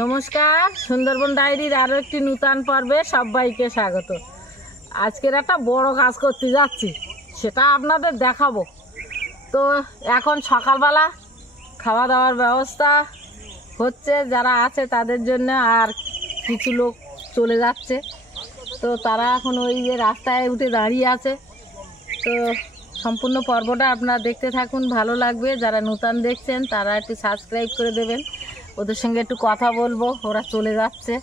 নমস্কার, সুন্দরবন ডায়েরির আরও একটি নূতন পর্বে সবাইকে স্বাগত। আজকের একটা বড় কাজ করতে যাচ্ছি, সেটা আপনাদের দেখাবো। তো এখন সকালবেলা খাওয়া দাওয়ার ব্যবস্থা হচ্ছে, যারা আছে তাদের জন্য, আর কিছু লোক চলে যাচ্ছে। তো তারা এখন ওই যে রাস্তায় উঠে দাঁড়িয়ে আছে। তো সম্পূর্ণ পর্বটা আপনারা দেখতে থাকুন, ভালো লাগবে। যারা নূতন দেখছেন তারা একটু সাবস্ক্রাইব করে দেবেন। ওদের সঙ্গে একটু কথা বলবো, ওরা চলে যাচ্ছে।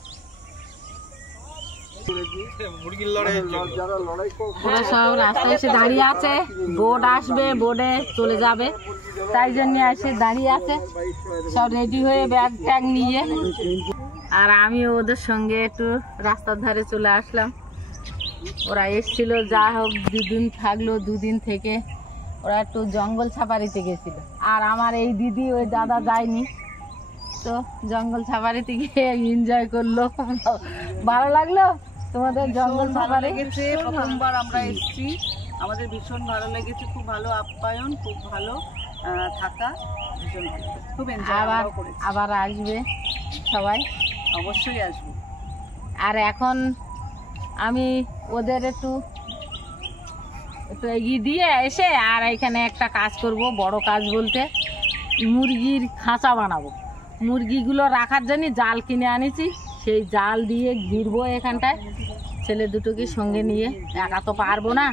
ওরা সব রাস্তায় এসে দাঁড়িয়ে আছে, বোট আসবে, বোটে চলে যাবে, তাই জন্য এসে দাঁড়িয়ে আছে সব রেডি হয়ে, ব্যাগ ট্যাগ নিয়ে। আর আমি ওদের সঙ্গে একটু রাস্তার ধারে চলে আসলাম। ওরা এসছিল, যা হোক দুদিন থাকলো, দুদিন থেকে ওরা একটু জঙ্গল সাফারিতে গেছিল। আর আমার এই দিদি ওই দাদা যায়নি, তো জঙ্গল সাফারিতে গিয়ে এনজয় করলো। ভালো লাগলো তোমাদের জঙ্গল সাফারি? গেছে, প্রথমবার আমরা এসেছি, আমাদের ভীষণ ভালো লেগেছে। খুব ভালো আপ্যায়ন, খুব ভালো থাকা, ভীষণ খুব এনজয় করেছি। আবার আসবে সবাই, অবশ্যই আসবে। আর এখন আমি ওদের একটু এগিয়ে দিয়ে এসে আর এখানে একটা কাজ করব, বড় কাজ বলতে মুরগির খাঁচা বানাবো। মুরগিগুলো রাখার জন্য জাল কিনে আনিছি, সেই জাল দিয়ে ঘিরবো এখানটায়। ছেলে দুটোকে সঙ্গে নিয়ে, একা তো পারবো না।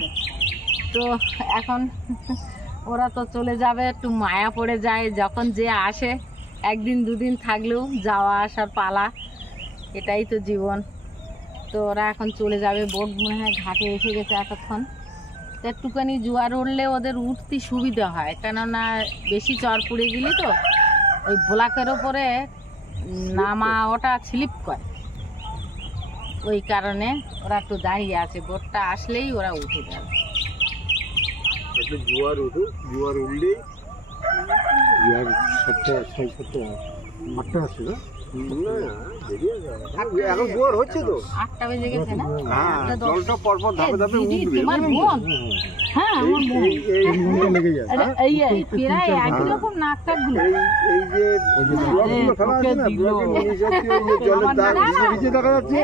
তো এখন ওরা তো চলে যাবে, একটু মায়া পড়ে যায় যখন যে আসে। একদিন দুদিন থাকলেও যাওয়া আসার পালা, এটাই তো জীবন। তো ওরা এখন চলে যাবে, বোট মনে হয় ঘাটে এসে গেছে এতক্ষণ। তো একটুখানি জোয়ার উঠলে ওদের উঠতে সুবিধা হয়, কেননা বেশি চর পুড়ে গেলি তো ওই ব্লকের ওপরে নামা ওটা স্লিপ করে, ওই কারণে ওরা একটু দাঁড়িয়ে আছে। বোটটা আসলেই ওরা উঠে যাবে। জোয়ার উঠলেই এখন জোয়ার হচ্ছে তো, 8টা বেজে গেছে না? জলটা পরপর ধাপে ধাপে উঠবে। তোমার বোন? হ্যাঁ, আমার বোন। এই প্রায় একই রকম নাক টাকগুলো। এই যে ব্লকগুলো ফেলা আছে না, ব্লকের নিচে জলের দাগ ভিজে দেখা যাচ্ছে,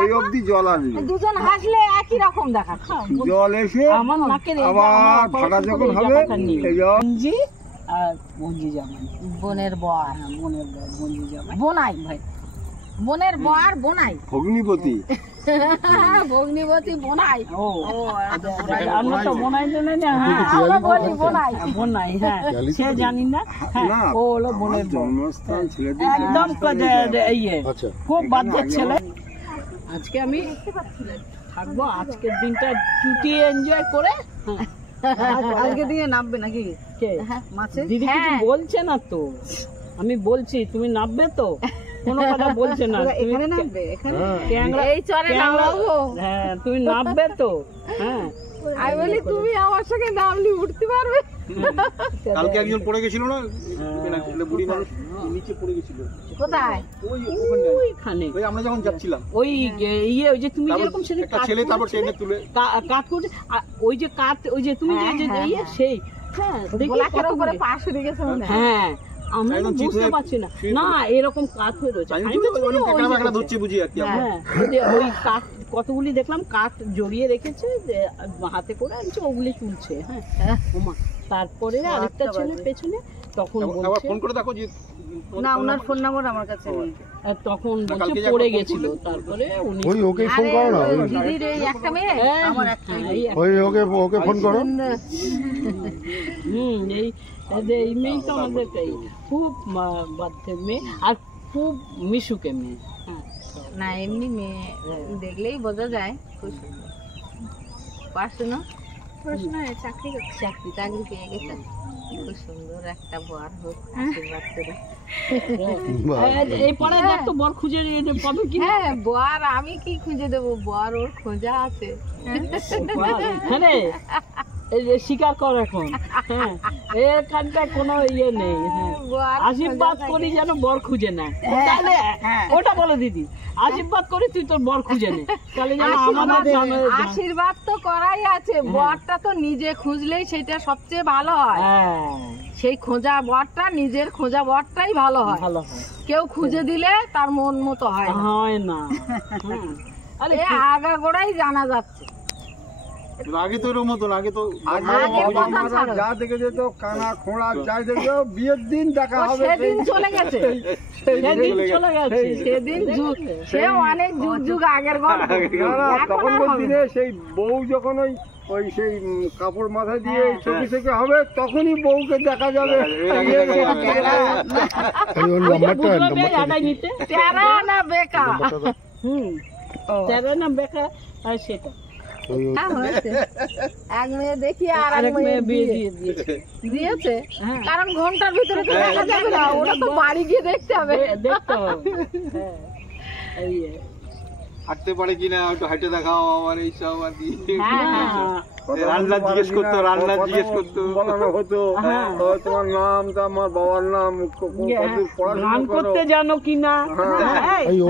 ওই অবধি জল আসবে। দুজন হাসলে একই রকম দেখাচ্ছে। জল এসে আমার নাকের আবার ফাটা যখন হবে, এই জল আর বঞ্জি জামাই, বোনের বর, বোনের বঞ্জি জামাই, বোনাই ভাই, বোনের বর বোনাই, ভগ্নিপতি ভগ্নিপতি বোনাই। আমরা তো বোনাই জানি না, আমরা বলি বোনাই। বোনাই, হ্যাঁ, সে জানি না। হ্যাঁ, ও হলো বোনের জন্মস্থান ছেলেদের একদম খুব বাধ্যের ছেলে। আজকে আমি থাকবো, আজকের দিনটা চুটিয়ে এনজয় করে। আজকে দিনে নামবে নাকি মাছে? দিদি কিছু বলছে না তো, আমি বলছি তুমি নামবে তো, কোনো কথা বলছে না। এখানে নামবে, এই চরে নামবো। হ্যাঁ, তুমি নামবে তো? হ্যাঁ, আমি বলি তুমি আমার সঙ্গে নামলি উঠতে পারবে। কালকে একজন পড়ে গেছিল না, বুড়ি মানুষ নিচে পড়ে গেছিল। কোথায়? ওইখানে, ওই আমরা যখন যাচ্ছিলাম, ওই ওই যে তুমি যেরকম একটা ছেলে তারপর টেনে তুলে কাট করছে, ওই যে কাট, ওই যে তুমি যে সেই, হ্যাঁ, ব্লকের উপরে পা সরে গেছে মনে হয়। হ্যাঁ, আমি বুঝতে পারছি না, না এরকম কাঠ হয়ে রয়েছে। ওই কাঠ কতগুলি দেখলাম, কাঠ জড়িয়ে রেখেছে, যে হাতে করে আনছে, ওগুলি তুলছে। হ্যাঁ, তারপরে আরেকটা ছেলে পেছনে, তখন ফোন করে দেখো যে না, ওনার ফোন নাম্বার আমার কাছে নেই। তখন বলছে পড়ে গেছিল, তারপরে উনি ওকে ফোন করো না, দিদির এই একটা মেয়ে, আমার একটা ওকে ফোন করো। এই মেয়ে তো আমাদের খুব বাধ্যের মেয়ে, আর খুব মিশুকে মেয়ে। না, এমনি মেয়ে দেখলেই বোঝা যায় খুব সুন্দর। পড়াশোনা চাকরি পেয়ে গেছে, খুব সুন্দর একটা বর হোক, আশীর্বাদ করে। এই পরে তো বর খুঁজে পাবে কি? হ্যাঁ, বর আমি কি খুঁজে দেবো, বর ওর খোঁজা আছে। এই যে স্বীকার কর এখন। হ্যাঁ, এখানটায় কোনো ইয়ে নেই। হ্যাঁ, আশীর্বাদ করি যেন বর খুঁজে নেয়, তাহলে ওটা বলে দিদি, আশীর্বাদ করি তুই তোর বর খুঁজে নে, তাহলে যেন আমাদের আশীর্বাদ তো করাই আছে, বরটা তো নিজে খুঁজলেই সেটা সবচেয়ে ভালো হয়। সেই খোঁজা বরটা, নিজের খোঁজা বরটাই ভালো হয়, ভালো হয়। কেউ খুঁজে দিলে তার মন মতো হয় না। আরে আগাগোড়াই জানা যাচ্ছে। আগে তো এর মতন, আগে তো যা দেখে যেত কানা খোঁড়া যাই দেখে বিয়ের দিন দেখা হবে, সেদিন চলে গেছে, সেদিন চলে গেছে, সেদিন সে অনেক যুগ যুগ আগের গল্প। তখনকার দিনে সেই বউ যখন ওই সেই কাপড় মাথায় দিয়ে চোখে চোখে হবে, তখনই বউকে দেখা যাবে। সেটা এক মেয়ে দেখি আর এক মেয়ে বিয়ে দিয়েছে, কারণ ঘন্টার ভিতরে তো দেখা যাবে না, ওরা তো বাড়ি গিয়ে দেখতে হবে। হাঁটতে পারে কিনা একটু হাঁটে দেখাও আমার এইসব আর কি। রান্না জিজ্ঞেস করতো, রান্না জিজ্ঞেস করতো, বলানো হতো তোমার নাম, আমার বাবার নাম, গান করতে জানো কিনা।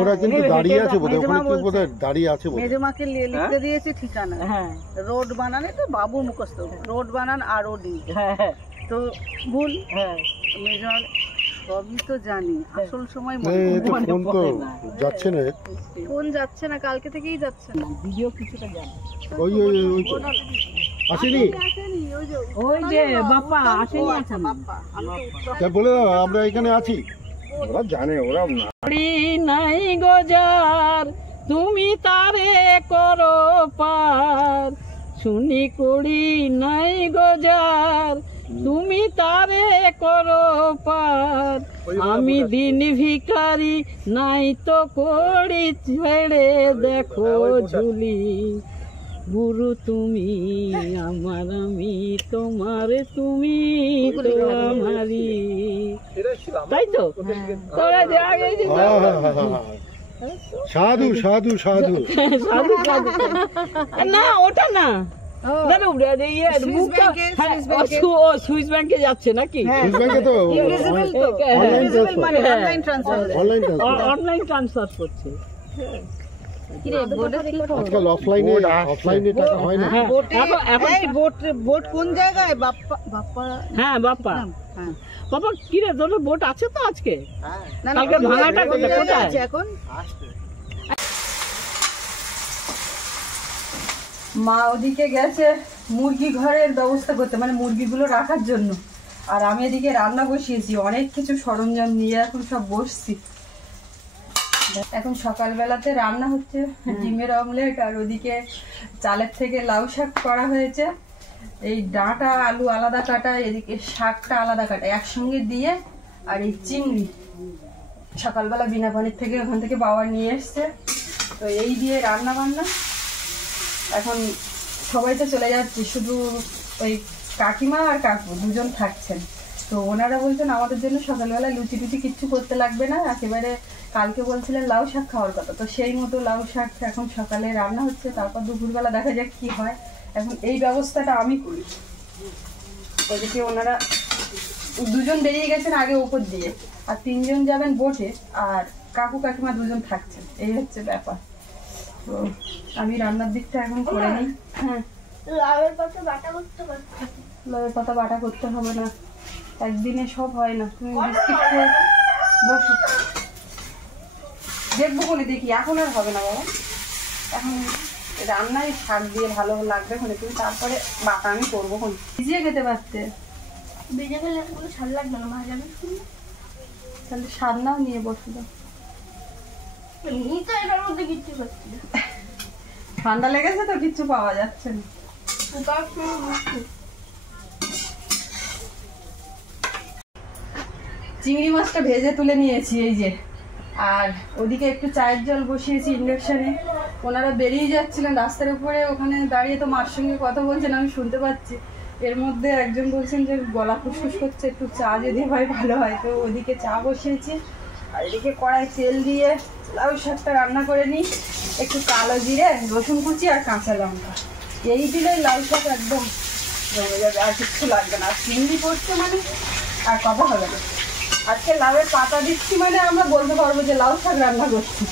ওরা কিন্তু দাঁড়িয়ে আছে বোধহয়, ওখানে কি বোধহয় দাঁড়িয়ে আছে বোধহয়। মেজমাকে লিখতে দিয়েছি ঠিকানা, রোড বানানে তো বাবু মুখস্থ, রোড বানান আর ওডি, তো ভুল। মেজমা সবই তো জানি, আসল সময় ফোন তো যাচ্ছে না, ফোন যাচ্ছে না, কালকে থেকেই যাচ্ছে না, ভিডিও কিছুটা জানি। ওই ওই ওই আসেনি, ওই যে বাপ্পা আসেনি, বলে দাও আমরা এখানে আছি। ওরা জানে, ওরা নাই গোজার তুমি তারে করো পার, শুনি করি নাই গোজার তুমি তারে করো পার, আমি দিন ভিখারি নাই তো করি ছেড়ে দেখো ঝুলি, গুরু তুমি আমার আমি তোমার তুমি তো আমারি, তাই তো তোরা যে আগে সাধু সাধু সাধু সাধু সাধু না, ওটা না, সুইস ব্যাংকে যাচ্ছে নাকি, অনলাইন ট্রান্সফার করছে। আজকাল অফলাইনে টাকা হয় না। বোট কোন জায়গায় বাপ্পা? হ্যাঁ বাপ্পা, বাবা কি রে তোর বোট আছে তো আজকে? কালকে ভাঙাটা কোথায় আছে এখন? মা ওদিকে গেছে মুরগি ঘরের ব্যবস্থা করতে, মানে মুরগিগুলো রাখার জন্য, আর আমি এদিকে রান্না বসিয়েছি, অনেক কিছু সরঞ্জাম নিয়ে এখন সব বসছি। এখন সকালবেলাতে রান্না হচ্ছে ডিমের অমলেট, আর ওদিকে চালের থেকে লাউ শাক করা হয়েছে, এই ডাঁটা আলু আলাদা কাটা, এদিকে শাকটা আলাদা কাটা একসঙ্গে দিয়ে, আর এই চিংড়ি সকালবেলা বিনা পানির থেকে ওখান থেকে বাবা নিয়ে এসছে, তো এই দিয়ে রান্না বান্না। এখন সবাই তো চলে যাচ্ছে, শুধু ওই কাকিমা আর কাকু দুজন থাকছেন, তো ওনারা বলছেন আমাদের জন্য সকালবেলা লুচি টুচি কিচ্ছু করতে লাগবে না, একেবারে কালকে বলছিলেন লাউ শাক খাওয়ার কথা, তো সেই মতো লাউ শাক এখন সকালে রান্না হচ্ছে, তারপর দুপুরবেলা দেখা যাক কি হয়। এখন এই ব্যবস্থাটা আমি করি, ওইদিকে ওনারা দুজন বেরিয়ে গেছেন আগে উপর দিয়ে, আর তিনজন যাবেন বোটে, আর কাকু কাকিমা দুজন থাকছেন, এই হচ্ছে ব্যাপার। তো আমি রান্নার দিকটা এখন করে নিই। হ্যাঁ, লাউয়ের পাতা বাটা করতে হবে না, একদিনে সব হয় না। তুমি বিস্কিট খেয়ে বসো, দেখবো বলে দেখি, এখন আর হবে না বাবা, এখন রান্নায় শাক দিয়ে ভালো লাগবে, তুমি তারপরে বাটা আমি করবো, ভিজিয়ে খেতে পারতে, ভিজে গেলে স্বাদ লাগবে না, ভাজাবে তাহলে স্বাদ নাও নিয়ে বসে দাও। ঠান্ডা লেগেছে তো কিচ্ছু পাওয়া যাচ্ছে না। চিংড়ি মাছটা ভেজে তুলে নিয়েছি এই যে, আর ওদিকে একটু চায়ের জল বসিয়েছি ইন্ডাকশনে। ওনারা বেরিয়ে যাচ্ছিলেন রাস্তার উপরে, ওখানে দাঁড়িয়ে তো মার সঙ্গে কথা বলছেন, আমি শুনতে পাচ্ছি। এর মধ্যে একজন বলছেন যে গলা ফুসফুস করছে, একটু চা যদি হয় ভালো হয়, তো ওদিকে চা বসিয়েছি, আর এদিকে কড়াই তেল দিয়ে লাউ শাকটা রান্না করে নিই, একটু কালো জিরে, রসুন কুচি আর কাঁচা লঙ্কা, এই দিলে লাউ শাক একদম জমে যাবে, আর কিচ্ছু লাগবে না। আর চিংড়ি করছে মানে আর কথা হবে না। আজকে লাউয়ের পাতা দিচ্ছি মানে আমরা বলতে পারবো যে লাউ শাক রান্না করছি।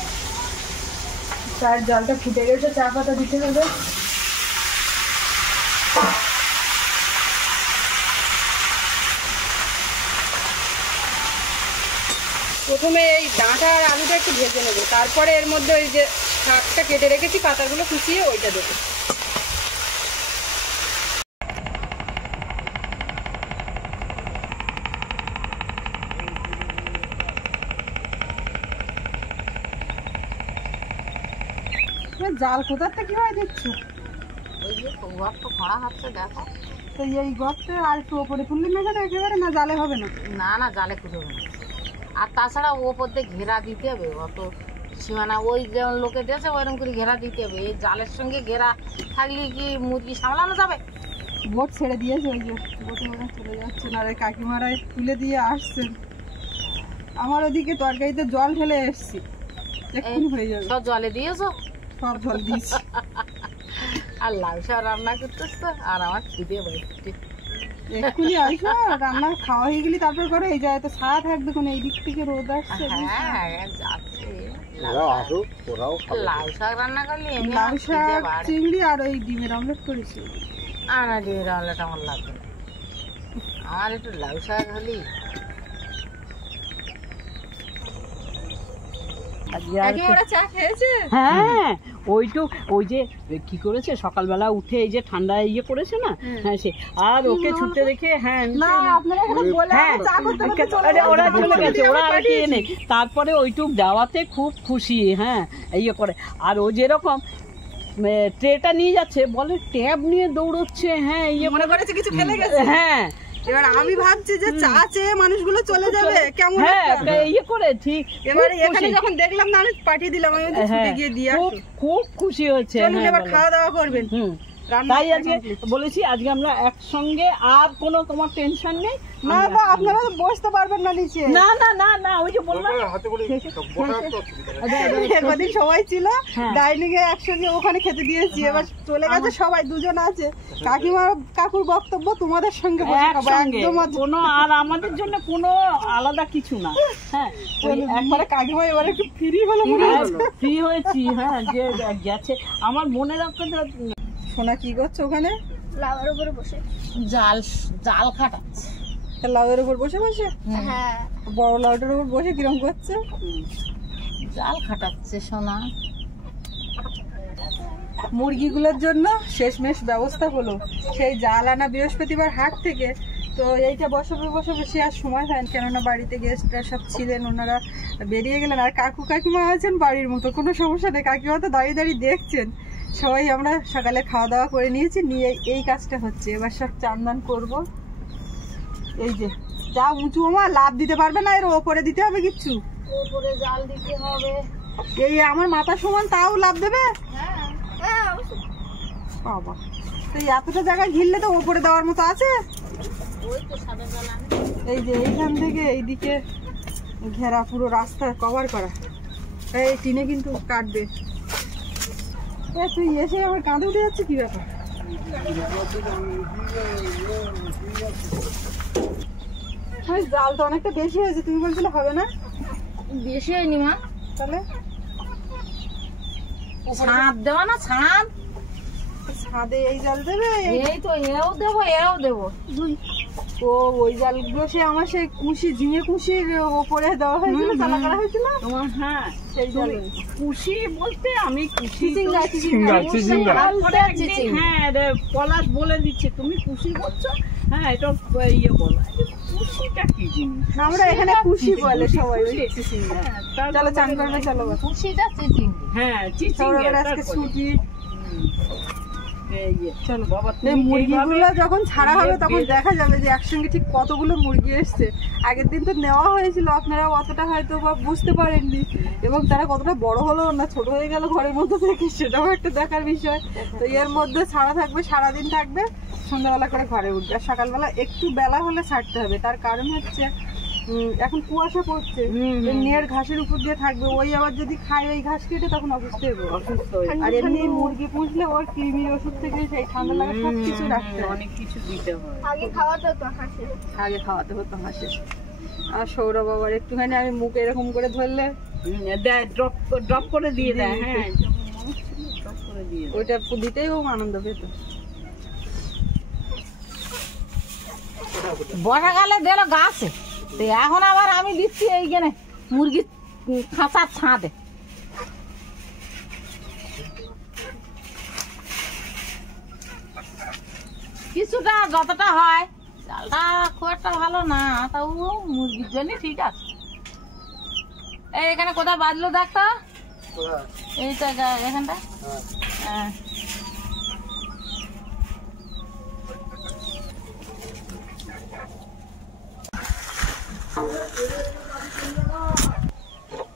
চায়ের জলটা ফুটে গেছে, চা পাতা দিতে হবে। প্রথমে এই ডাঁটা আর আলুটা একটু ভেজে নেবো, তারপরে এর মধ্যে ওই যে শাকটা কেটে রেখেছি পাতাগুলো কুচিয়ে ওইটা দেবো। জাল কোথাতে কিভাবে দিচ্ছ? ওই যে গর্ত খোঁড়া হচ্ছে দেখো। তো এই গর্তে আর একটু ওপরে তুললে মেঘাটা একেবারে, না জালে হবে না? না না, জালে কুটবে না। আর তাছাড়া ওপর দিয়ে ঘেরা দিতে হবে, অত সীমানা ওই যেমন লোকে দিয়েছে ওইরকম করে ঘেরা দিতে হবে। এই জালের সঙ্গে ঘেরা থাকলে কি মুরগি সামলানো যাবে? বোট ছেড়ে দিয়েছে, ওই যে বোটে মনে চলে যাচ্ছেন, আর কাকিমারাই তুলে দিয়ে আসছেন। আমার ওদিকে তরকারিতে জল ঢেলে এসছি, এক্ষুনি হয়ে যাবে। সব জলে দিয়েছো? সব জল দিয়েছি। আর লাউ শাক রান্না করতেছ তো, আর আমার খিদে পাচ্ছে। এক্ষুনি আসো, রান্না খাওয়া হয়ে গেলি তারপর করো। এই যায় তো ছায়া থাকবে কোন, এই দিক থেকে রোদ আসছে। হ্যাঁ যাচ্ছে। লাউ শাক রান্না করলে এমনি লাউ আমার শাক, খিদে বাড়ে। চিংড়ি আর ওই ডিমের অমলেট করেছি। আমার ডিমের অমলেট আমার লাগবে না, আমার একটু লাউ শাক হলেই। চা খেয়েছে? হ্যাঁ, ওই যে কি করেছে সকালবেলা উঠে এই যে ঠান্ডা ইয়ে করেছে না, হ্যাঁ সে আর ওকে ছুটতে দেখে, হ্যাঁ ওরা চলে গেছে, ওরা আর কি এনে তারপরে ওইটুক দেওয়াতে খুব খুশি। হ্যাঁ ইয়ে করে, আর ও যেরকম ট্রেটা নিয়ে যাচ্ছে বলে ট্যাব নিয়ে দৌড়চ্ছে। হ্যাঁ ইয়ে মনে করেছে কিছু ফেলে গেছে। হ্যাঁ, এবার আমি ভাবছি যে চা চেয়ে মানুষগুলো চলে যাবে কেমন। হ্যাঁ ইয়ে করে ঠিক। এবারে এখানে যখন দেখলাম না, আমি পাঠিয়ে দিলাম, আমি ছুটে গিয়ে দিয়ে আসি। খুব খুশি হচ্ছে। এবার খাওয়া দাওয়া করবেন। তাই আজকে বলেছি আজকে আমরা একসঙ্গে, আর কোনো তোমার টেনশন নেই। না বা আপনারা তো বসতে পারবেন না নিচে। না না না না, ওই যে বললাম একদিন সবাই ছিল ডাইনিং এ একসঙ্গে, ওখানে খেতে দিয়েছি। এবার চলে গেছে সবাই, দুজন আছে। কাকিমা কাকুর বক্তব্য তোমাদের সঙ্গে বসে খাবো একদম, কোনো আর আমাদের জন্য কোনো আলাদা কিছু না। হ্যাঁ একবারে কাকিমা এবারে একটু ফ্রি হলো, ফ্রি হয়েছি। হ্যাঁ যে গেছে আমার মনে রাখতে। সোনা কি করছো ওখানে? লাউয়ের উপরে বসে জাল খাটাচ্ছে। লাউয়ের উপর বসে বসে? হ্যাঁ, বড় লাউটার উপর বসে কিরম করছে? জাল খাটাচ্ছে সোনা। মুরগিগুলোর জন্য শেষমেশ ব্যবস্থা হলো, সেই জাল আনা বৃহস্পতিবার হাট থেকে। তো এইটা বসাবে সে আর সময় হয় না, কেননা বাড়িতে গেস্টরা সব ছিলেন, ওনারা বেরিয়ে গেলেন। আর কাকু কাকিমা আছেন বাড়ির মতো, কোনো সমস্যা নেই। কাকিমা তো দাঁড়িয়ে দাঁড়িয়ে দেখছেন। সবাই আমরা সকালে খাওয়া দাওয়া করে নিয়েছি, নিয়ে এই কাজটা হচ্ছে। এবার সব চান্দান করব। এই যে যা উঁচু, আমার লাভ দিতে পারবে না, এর ওপরে দিতে হবে কিচ্ছু, ওপরে জাল দিতে হবে। এই আমার মাথা সমান, তাও লাভ দেবে? হ্যাঁ, বাবা, তো এতটা জায়গায় ঘিরলে তো ওপরে দেওয়ার মতো আছে। ওই তো সাদা জাল আনে। এই যে এইখান থেকে এইদিকে ঘেরা, পুরো রাস্তা কভার করা। এই টিনে কিন্তু কাটবে। তুই এসে আমার কাঁধে উঠে যাচ্ছে, কি ব্যাপার? জাল তো অনেকটা বেশি হয়েছে, তুমি বলছিলে হবে না? বেশি হয়নি মা, তাহলে ছাদ দেওয়া না, ছাদ ছাদে এই জাল দেবে? এই তো এও দেবো, এও দেবো। ও ওই জালগুলো সে আমার সেই কুশি, ঝিঙে কুশির ওপরে দেওয়া হয়েছিল, চালা করা হয়েছিল। হ্যাঁ সেই জল কুশি বলতে আমি কুশি, হ্যাঁ পলাশ বলে দিচ্ছে তুমি কুশি বলছো। হ্যাঁ এটা ইয়ে বলো, কুশিটা কি জিনিস? আমরা এখানে কুশি বলে সবাই। চলো চান করবে, চলো। খুশিটা চিচিং। হ্যাঁ চিচিং আজকে ছুটি। চলো বাবা, মুরগিগুলো যখন ছাড়া হবে তখন দেখা যাবে যে একসঙ্গে ঠিক কতগুলো মুরগি এসছে। আগের দিন তো নেওয়া হয়েছিল, আপনারা অতটা হয়তো বা বুঝতে পারেননি, এবং তারা কতটা বড় হলো না ছোট হয়ে গেল ঘরের মধ্যে থেকে, সেটাও একটা দেখার বিষয়। তো এর মধ্যে ছাড়া থাকবে, সারাদিন থাকবে, সন্ধ্যাবেলা করে ঘরে উঠবে। আর সকালবেলা একটু বেলা হলে ছাড়তে হবে, তার কারণ হচ্ছে এখন কুয়াশা পড়ছে, নেড় ঘাসের উপর দিয়ে থাকবে, ওই আবার যদি খায় ওই ঘাস কেটে তখন অসুস্থ হবে। আর এমনি মুরগি পুষলে ওর কৃমির ওষুধ থেকে সেই ঠান্ডা লাগা সবকিছু রাখতে হয়, অনেক কিছু দিতে হয়। আগে খাওয়াতে হতো হাঁসের। আর সৌরভ বাবার একটুখানি আমি মুখে এরকম করে ধরলে দেয়, ড্রপ করে দিয়ে দেয়। হ্যাঁ, ওইটা দিতেই ও আনন্দ পেত। বর্ষাকালে দিল গাছে, তো এখন আবার আমি দিচ্ছি এইখানে মুরগি খাঁচার ছাদে। কিছুটা যতটা হয়, চালটা খুব একটা ভালো না, তাও মুরগির জন্য ঠিক আছে। এই এখানে কোথায় বাজলো দেখতো, এইটা এখানটা। হ্যাঁ,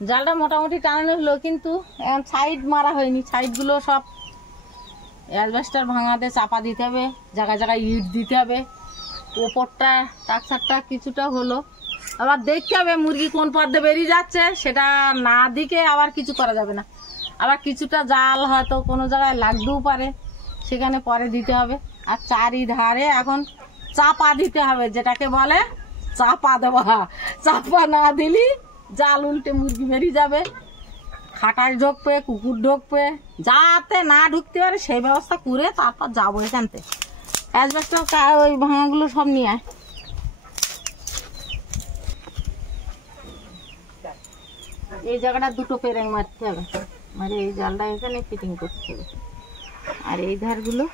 জালটা মোটামুটি টানানো হলো, কিন্তু এখন সাইড মারা হয়নি। সাইডগুলো সব অ্যালবেস্টার ভাঙাতে চাপা দিতে হবে, জায়গায় জায়গায় ইট দিতে হবে। ওপরটা টাকসারটা কিছুটা হলো, আবার দেখতে হবে মুরগি কোন পর্দে বেরিয়ে যাচ্ছে, সেটা না দিকে আবার কিছু করা যাবে না। আবার কিছুটা জাল হয়তো কোনো জায়গায় লাগতেও পারে, সেখানে পরে দিতে হবে। আর চারিধারে এখন চাপা দিতে হবে, যেটাকে বলে চাপা দেওয়া। চাপা না দিলি জাল উল্টে মুরগি বেরিয়ে যাবে, খাটাস ঢুকবে, কুকুর ঢুকবে, যাতে না ঢুকতে পারে সেই ব্যবস্থা করে তারপর যাবো এখান থেকে। অ্যাসবেস্টার ওই ভাঙাগুলো সব নিয়ে আয়। এই জায়গাটা দুটো পেরেক মারতে হবে, মানে এই জালটা এখানে ফিটিং করতে হবে। আর এই ধারগুলো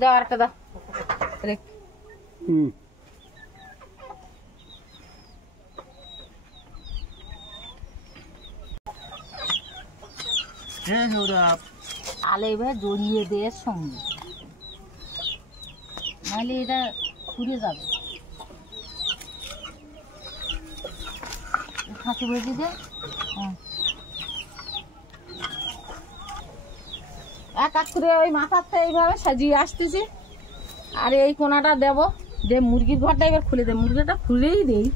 দাও, আরেকটা দাও। আলে এবার জড়িয়ে দে এর সঙ্গে, নাহলে এটা ঘুরে যাবে। ফাঁকি বেঁধে দে। হ্যাঁ, এক এক করে ওই মাথারটা এইভাবে সাজিয়ে আসতেছি। আর এই কোনাটা দেবো, যে মুরগির ঘরটা এবার খুলে দে। মুরগিটা খুলেই দেই,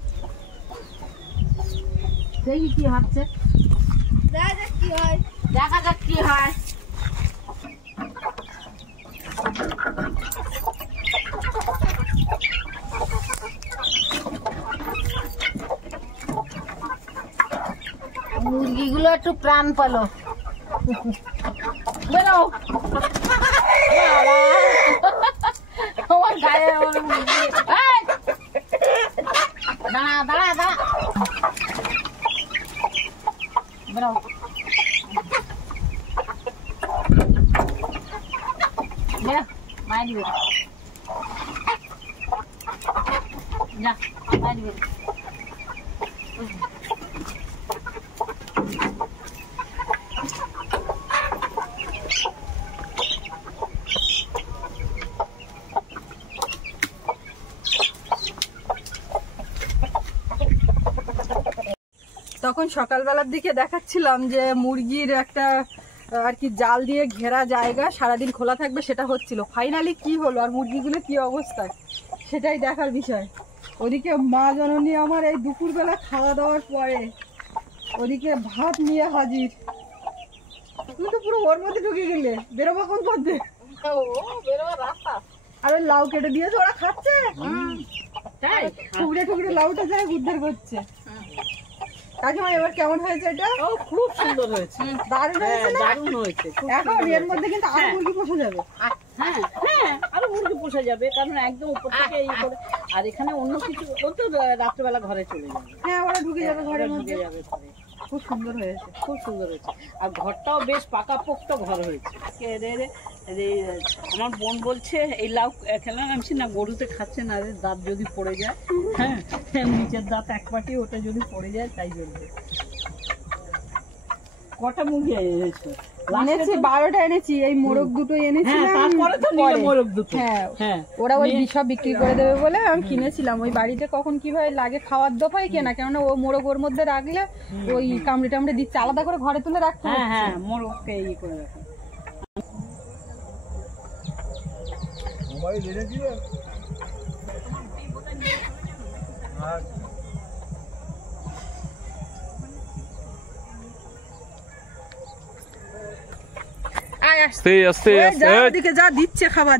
দেখি কি হচ্ছে, দেখা যাক কি হয়। দেখা যাক কি হয়। মুরগিগুলো একটু প্রাণ পেলো, বেরো। আমার গায়ে দাঁড়া দাঁড়া দাঁড়া, বেরো। বেরো, মায়ের দিবে যা, মায়ের দিবে। তখন সকালবেলার দিকে দেখাচ্ছিলাম যে মুরগির একটা আর কি জাল দিয়ে ঘেরা জায়গা সারাদিন খোলা থাকবে, সেটা হচ্ছিল। ফাইনালি কি হলো আর মুরগিগুলো কি অবস্থায়, সেটাই দেখার বিষয়। ওদিকে মা জননী আমার এই দুপুরবেলা খাওয়া দাওয়ার পরে ওদিকে ভাত নিয়ে হাজির। তুমি তো পুরো ওর মধ্যে ঢুকে গেলে, বেরোবো কোন পথে? আর ওই লাউ কেটে দিয়েছে, ওরা খাচ্ছে, টুকরে টুকরে লাউটা যায় উদ্ধার করছে। কাকিমা এবার কেমন হয়েছে এটা? ও খুব সুন্দর হয়েছে, দারুণ হয়েছে না? দারুণ হয়েছে। এখন এর মধ্যে কিন্তু আরো মুরগি পোষা যাবে। হ্যাঁ হ্যাঁ, আরো মুরগি পোষা যাবে, কারণ একদম উপর থেকে এই করে। আর এখানে অন্য কিছু, ও তো রাত্রেবেলা ঘরে চলে যাবে। হ্যাঁ, ওরা ঢুকে যাবে ঘরের মধ্যে। ঢুকে যাবে ঘরে। খুব সুন্দর হয়েছে, খুব সুন্দর হয়েছে। আর ঘরটাও বেশ পাকাপোক্ত ঘর হয়েছে। আমার বোন বলছে এই লাউ খেলাম, আমি না গরুতে খাচ্ছে না রে, দাঁত যদি পড়ে যায়, হ্যাঁ নিচের দাঁত এক পাটি, ওটা যদি পড়ে যায় তাই বলবে। কটা মুরগি এনেছো? এনেছি 12টা এনেছি, এই মোরগ দুটো এনেছি। তারপরে তো নিলে মোরগ দুটো। হ্যাঁ, ওরা ওই সব বিক্রি করে দেবে বলে আমি কিনেছিলাম। ওই বাড়িতে কখন কিভাবে লাগে খাওয়ার দফাই কেনা, কেননা ও মোরগ ওর মধ্যে রাখলে ওই কামড়ে টামড়ে দিচ্ছে, আলাদা করে ঘরে তুলে রাখতে হবে। হ্যাঁ মোরগকে ইয়ে করে রাখা। আস্তে আস্তে আস্তে ওদিকে যা দিচ্ছে খাবার,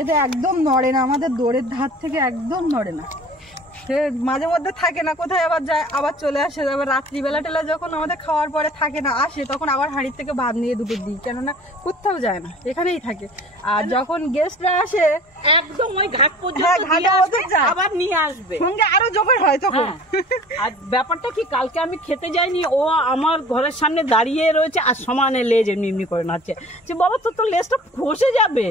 এতে একদম নড়ে না, আমাদের দৌড়ের ধার থেকে একদম নড়ে না। সে মাঝে মধ্যে থাকে না, কোথায় আবার যায়, আবার চলে আসে। আবার রাত্রিবেলা টেলা যখন আমাদের খাওয়ার পরে থাকে না, আসে, তখন আবার হাঁড়ির থেকে ভাত নিয়ে দুটো দিই, কেননা কোথাও যায় না, এখানেই থাকে। আর যখন গেস্টরা আসে একদম ওই ঘাট পর্যন্ত ঘাটে দিয়ে আসবে, যায়, আবার নিয়ে আসবে, সঙ্গে আরো জোগাড় হয় তখন। আর ব্যাপারটা কি, কালকে আমি খেতে যাইনি, ও আমার ঘরের সামনে দাঁড়িয়ে রয়েছে আর সমানে লেজ এমনি করে নাচছে, যে বাবা তোর তো লেজটা খসে যাবে।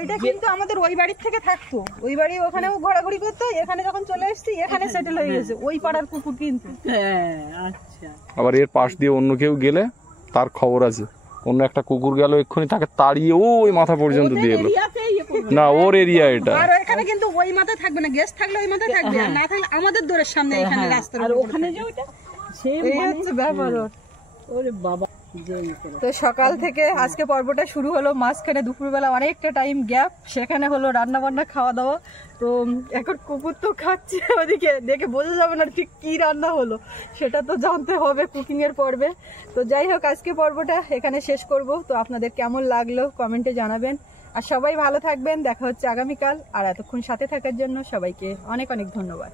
এইটা কিন্তু আমাদের ওই বাড়ির থেকে থাকতো, ওই বাড়ি ওখানেও ঘোরাঘুরি করতো, এখানে যখন চলে এসেছি এখানে সেটেল হয়ে গেছে, ওই পাড়ার কুকুর কিন্তু। আচ্ছা, আবার এর পাশ দিয়ে অন্য কেউ গেলে তার খবর আছে, অন্য একটা কুকুর গেল এক্ষুনি তাকে তাড়িয়ে ওই মাথা পর্যন্ত দিয়ে এলো, না ওর এরিয়া এটা। আর এখানে কিন্তু ওই মাথায় থাকবে না, গেস্ট থাকলে ওই মাথায় থাকবে, আর না থাকলে আমাদের দোরের সামনে এখানে রাস্তার আর ওখানে যে ওইটা এই হচ্ছে ব্যাপার। ওরে বাবা। তো সকাল থেকে আজকে পর্বটা শুরু হলো, মাঝখানে দুপুরবেলা অনেকটা টাইম গ্যাপ, সেখানে হলো রান্না বান্না খাওয়া দাওয়া। তো এখন কুকুর তো খাচ্ছে, ওদিকে দেখে বোঝা যাবে না ঠিক কি রান্না হলো, সেটা তো জানতে হবে কুকিং এর পর্বে। তো যাই হোক, আজকে পর্বটা এখানে শেষ করব। তো আপনাদের কেমন লাগলো কমেন্টে জানাবেন, আর সবাই ভালো থাকবেন। দেখা হচ্ছে আগামীকাল, আর এতক্ষণ সাথে থাকার জন্য সবাইকে অনেক অনেক ধন্যবাদ।